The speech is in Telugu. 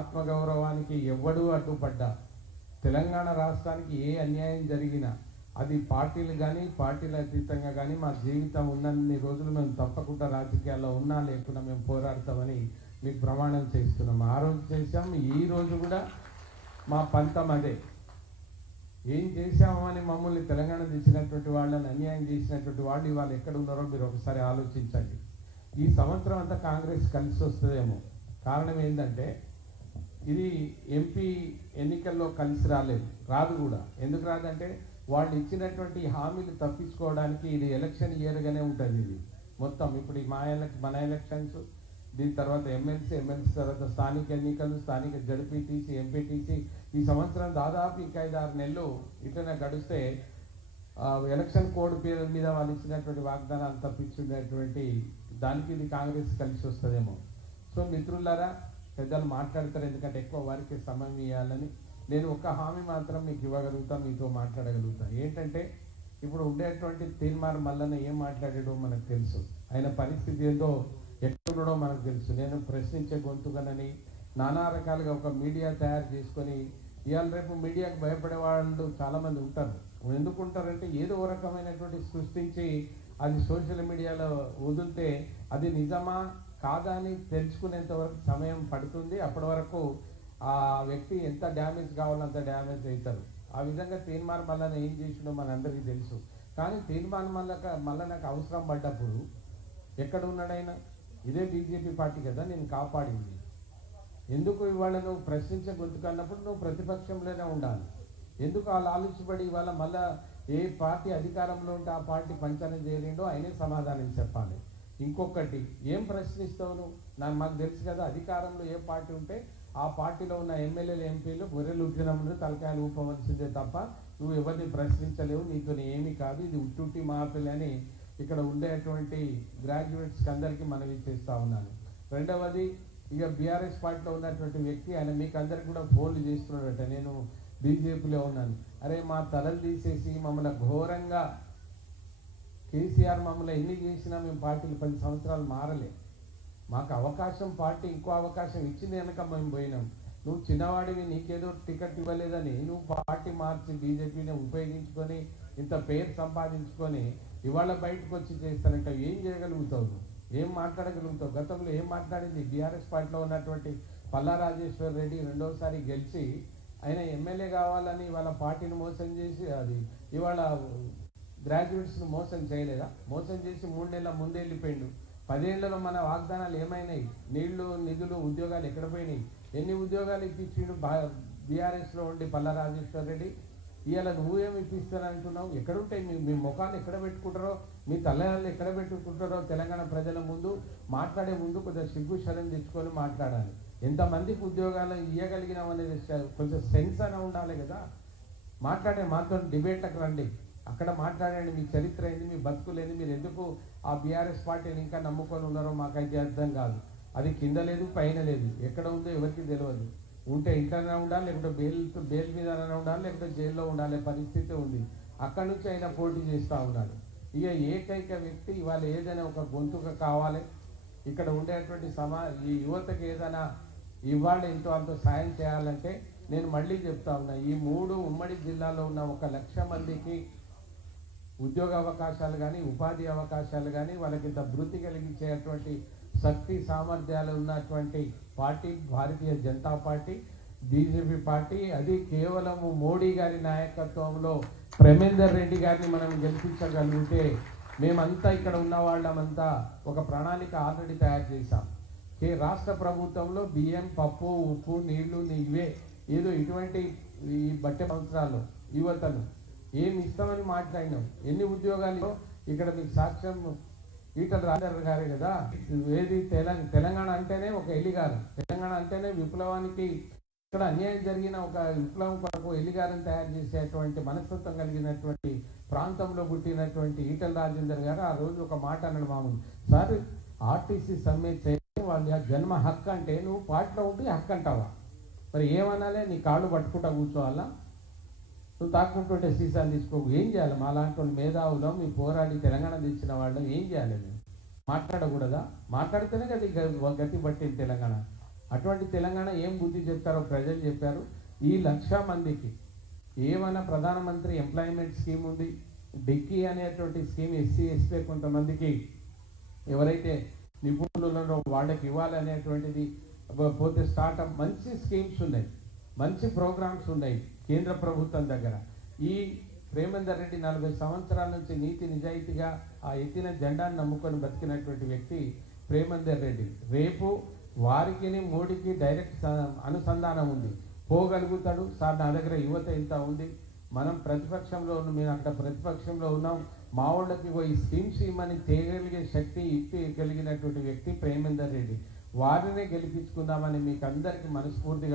ఆత్మగౌరవానికి ఎవడూ అడ్డుపడ్డా, తెలంగాణ రాష్ట్రానికి ఏ అన్యాయం జరిగినా అది పార్టీలు కానీ పార్టీల అతీతంగా కానీ మా జీవితం ఉన్నన్ని రోజులు మేము తప్పకుండా రాజకీయాల్లో ఉన్నా లేకున్నా మేము పోరాడతామని మీకు ప్రమాణం చేస్తున్నాం. ఆ రోజు చేశాం, ఈ రోజు కూడా మా పంతం అదే. ఏం చేశామని మమ్మల్ని తెలంగాణ తెచ్చినటువంటి వాళ్ళని అన్యాయం చేసినటువంటి వాళ్ళు ఇవాళ ఎక్కడ ఉన్నారో మీరు ఒకసారి ఆలోచించండి. ఈ సంవత్సరం అంతా కాంగ్రెస్ కలిసి వస్తుందేమో. కారణం ఏంటంటే ఇది ఎంపీ ఎన్నికల్లో కలిసి రాదు కూడా. ఎందుకు రాదంటే వాళ్ళు ఇచ్చినటువంటి హామీలు తప్పించుకోవడానికి ఇది ఎలక్షన్ ఇయర్గానే ఉంటుంది. ఇది మొత్తం ఇప్పుడు మన ఎలక్షన్స్, దీని తర్వాత ఎమ్మెల్సీ తర్వాత స్థానిక ఎన్నికలు, స్థానిక జడ్పీటీసీ, ఎంపీటీసీ, ఈ సంవత్సరం దాదాపు ఇంకా 5-6 నెలలు ఇట్లనే గడిస్తే ఎలక్షన్ కోడ్ పేరు మీద వాళ్ళు ఇచ్చినటువంటి వాగ్దానాలు తప్పించుకునేటువంటి దానికి ఇది కాంగ్రెస్ కలిసి వస్తుందేమో. సో మిత్రులారా, పెద్దలు మాట్లాడతారు, ఎందుకంటే ఎక్కువ వారికి సమయం ఇవ్వాలని. నేను ఒక హామీ మాత్రం మీకు ఇవ్వగలుగుతా, మీతో మాట్లాడగలుగుతా. ఏంటంటే ఇప్పుడు ఉండేటువంటి తీర్మానం మల్లన్న ఏం మాట్లాడాడో మనకు తెలుసు, ఆయన పరిస్థితి ఏందో ఎక్కడో మనకు తెలుసు. నేను ప్రశ్నించే గొంతుకనని నానా రకాలుగా ఒక మీడియా తయారు చేసుకొని ఇవాళ రేపు మీడియాకు భయపడే వాళ్ళు చాలామంది ఉంటారు. ఎందుకు ఉంటారంటే ఏదో ఒక రకమైనటువంటి సృష్టించి అది సోషల్ మీడియాలో వదిలితే అది నిజమా కాదా అని తెలుసుకునేంత వరకు సమయం పడుతుంది. అప్పటి వరకు ఆ వ్యక్తి ఎంత డ్యామేజ్ కావాలంత డ్యామేజ్ అవుతారు. ఆ విధంగా తీర్మానం మల్లన్న ఏం చేసిండో మనందరికీ తెలుసు. కానీ తీర్మానం మల్లన్నకు అవసరం పడ్డప్పుడు ఎక్కడ ఉన్నాడైనా? ఇదే బీజేపీ పార్టీ కదా నేను కాపాడింది. ఎందుకు ఇవాళ నువ్వు ప్రశ్నించే గొంతుకన్నప్పుడు నువ్వు ప్రతిపక్షంలోనే ఉండాలి. ఎందుకు వాళ్ళు ఆలోచించబడి ఇవాళ మళ్ళా ఏ పార్టీ అధికారంలో ఉంటే ఆ పార్టీ పంచన చేరిండో ఆయనే సమాధానం చెప్పాలి. ఇంకొకటి, ఏం ప్రశ్నిస్తావు నువ్వు? మాకు తెలుసు కదా, అధికారంలో ఏ పార్టీ ఉంటే ఆ పార్టీలో ఉన్న ఎమ్మెల్యేలు, ఎంపీలు గొర్రెలు ఉట్టినప్పుడు తలకాయలు ఊపవలసిందే తప్ప నువ్వు ఎవరిని ప్రశ్నించలేవు, నీతో ఏమీ కాదు, ఇది ఉట్టుట్టి మాటలు అని ఇక్కడ ఉండేటువంటి గ్రాడ్యుయేట్స్కి అందరికీ మనవి చేస్తూ ఉన్నాను. రెండవది, ఇక బీఆర్ఎస్ పార్టీలో ఉన్నటువంటి వ్యక్తి ఆయన మీకు అందరికి కూడా ఫోన్లు చేస్తున్నాడట, నేను బీజేపీలో ఉన్నాను. అరే మా తలలు తీసేసి మమ్మల్ని ఘోరంగా కేసీఆర్ మమ్మల్ని ఎన్ని చేసినా మేము పార్టీలు 10 సంవత్సరాలు మారలే. మాకు అవకాశం పార్టీ ఇంకో అవకాశం ఇచ్చింది కనుక మేము పోయినాం. నువ్వు చిన్నవాడివి, నీకేదో టికెట్ ఇవ్వలేదని నువ్వు పార్టీ మార్చి బీజేపీని ఉపయోగించుకొని ఇంత పేరు సంపాదించుకొని ఇవాళ బయటకు వచ్చి చేస్తానంటే ఏం చేయగలుగుతావు? ఏం మాట్లాడగలుగుతావు? గతంలో ఏం మాట్లాడింది? బీఆర్ఎస్ పార్టీలో ఉన్నటువంటి పల్లా రాజేశ్వర్ రెడ్డి రెండోసారి గెలిచి ఆయన ఎమ్మెల్యే కావాలని ఇవాళ పార్టీని మోసం చేసి అది ఇవాళ గ్రాడ్యుయేట్స్ను మోసం చేయలేదా? మోసం చేసి 3 నెలల ముందే వెళ్ళిపోయిండు. 10 ఏళ్లలో మన వాగ్దానాలు ఏమైనాయి? నీళ్లు, నిధులు, ఉద్యోగాలు ఎక్కడ పోయినాయి? ఎన్ని ఉద్యోగాలు ఇప్పించిండు బీఆర్ఎస్లో ఉండి పల్లా రాజేశ్వర్ రెడ్డి? ఇవాళ నువ్వేమి ఇప్పిస్తానంటున్నావు? ఎక్కడుంటాయి మీ ముఖాలు? ఎక్కడ పెట్టుకుంటారో, మీ తల్లిదండ్రులు ఎక్కడ పెట్టుకుంటారో తెలంగాణ ప్రజల ముందు మాట్లాడే ముందు కొద్దిగా సిగ్గు శరం తెచ్చుకొని మాట్లాడాలి. ఎంతమందికి ఉద్యోగాలు ఇవ్వగలిగినాం అనేది కొంచెం సెన్స్ అని ఉండాలి కదా. మాతో డిబేట్లకు రండి, అక్కడ మాట్లాడండి. మీ చరిత్ర ఏంది, మీ బతుకులేంది, మీరు ఎందుకు ఆ బీఆర్ఎస్ పార్టీని ఇంకా నమ్ముకొని ఉన్నారో మాకైతే అర్థం కాదు. అది కింద లేదు, పైన లేదు, ఎక్కడ ఉందో ఎవరికి తెలియదు. ఉంటే ఇంట్లోనే ఉండాలి, లేకపోతే బెయిల్ మీదనే ఉండాలి, లేకపోతే జైల్లో ఉండాలి పరిస్థితి ఉంది. అక్కడి నుంచి ఆయన పోటీ చేస్తూ ఉన్నాడు. ఇక ఏకైక వ్యక్తి ఇవాళ ఏదైనా ఒక గొంతుక కావాలి, ఇక్కడ ఉండేటువంటి ఈ యువతకి ఏదైనా ఇవాళ ఎంతో అంత సాయం చేయాలంటే నేను మళ్ళీ చెప్తా ఉన్నా, ఈ 3 ఉమ్మడి జిల్లాలో ఉన్న 1 లక్ష మందికి ఉద్యోగ అవకాశాలు కానీ ఉపాధి అవకాశాలు కానీ వాళ్ళకి ఇంత వృత్తి కలిగించేటువంటి శక్తి సామర్థ్యాలు ఉన్నటువంటి party Bharatiya Janata party, BJP party. అది కేవలము మోడీ గారి నాయకత్వంలో ప్రేమేందర్ రెడ్డి గారిని మనం గెలిపించగలిగితే మేమంతా ఇక్కడ ఉన్న వాళ్ళమంతా ఒక ప్రణాళిక ఆల్రెడీ తయారు చేశాం. రాష్ట్ర ప్రభుత్వంలో బియ్యం, పప్పు, ఉప్పు, నీళ్లు, ఇవే ఏదో ఇటువంటి ఈ బట్టె సంవత్సరాలు యువతను ఏమి ఇస్తామని మాట్లాడినాం. ఎన్ని ఉద్యోగాలు ఇక్కడ మీకు సాక్ష్యం ఈటల రాజేందర్ గారే కదా. ఏది తెలంగాణ అంటేనే ఒక ఎలిగారు, తెలంగాణ అంటేనే విప్లవానికి ఇక్కడ అన్యాయం జరిగిన ఒక విప్లవం కొరకు ఎలిగారని తయారు చేసేటువంటి మనస్తత్వం కలిగినటువంటి ప్రాంతంలో పుట్టినటువంటి ఈటల రాజేందర్ గారు ఆ రోజు ఒక మాట అన్నాడు, మామూలు సార్ ఆర్టీసీ సమ్మె చేయడం వాళ్ళ జన్మ హక్కు అంటే నువ్వు పార్టీలో ఉంటే హక్కు అంటావా? మరి ఏమనాలే? నీ కాళ్ళు పట్టుకుంటా కూర్చోవాలా? నువ్వు తాకుంటుంటే సీసాలు తీసుకోకు. ఏం చేయాలి? మా లాంటి మేధావులు, మీ పోరాడి తెలంగాణ తెచ్చిన వాళ్ళు ఏం చేయాలి? మేము మాట్లాడకూడదా? మాట్లాడితేనే కదా గతి పట్టింది తెలంగాణ. అటువంటి తెలంగాణ ఏం బుద్ధి చెప్తారో ప్రజలు చెప్పారు. ఈ 1,00,000 మందికి ఏమైనా ప్రధానమంత్రి ఎంప్లాయ్మెంట్ స్కీమ్ ఉంది, డిక్కీ అనేటువంటి స్కీమ్ ఎస్సీ ఎస్టీ కొంతమందికి ఎవరైతే నిపుణులలో వాళ్ళకి ఇవ్వాలనేటువంటిది, పోతే స్టార్టప్ మంచి స్కీమ్స్ ఉన్నాయి, మంచి ప్రోగ్రామ్స్ ఉన్నాయి కేంద్ర ప్రభుత్వం దగ్గర. ఈ ప్రేమేందర్ రెడ్డి 40 సంవత్సరాల నుంచి నీతి నిజాయితీగా ఆ ఎత్తిన జెండాను నమ్ముకొని బతికినటువంటి వ్యక్తి ప్రేమేందర్ రెడ్డి. రేపు వారికి మోడీకి డైరెక్ట్ అనుసంధానం ఉంది, పోగలుగుతాడు. సార్ నా దగ్గర యువత ఇంత ఉంది, మనం ప్రతిపక్షంలో మేము అక్కడ ప్రతిపక్షంలో ఉన్నాం, మా వాళ్ళకి ఈ స్కీమ్స్ ఇవ్వమని చేయగలిగే శక్తి కలిగినటువంటి వ్యక్తి ప్రేమేందర్ రెడ్డి. వారినే గెలిపించుకుందామని మీకు అందరికీ మనస్ఫూర్తిగా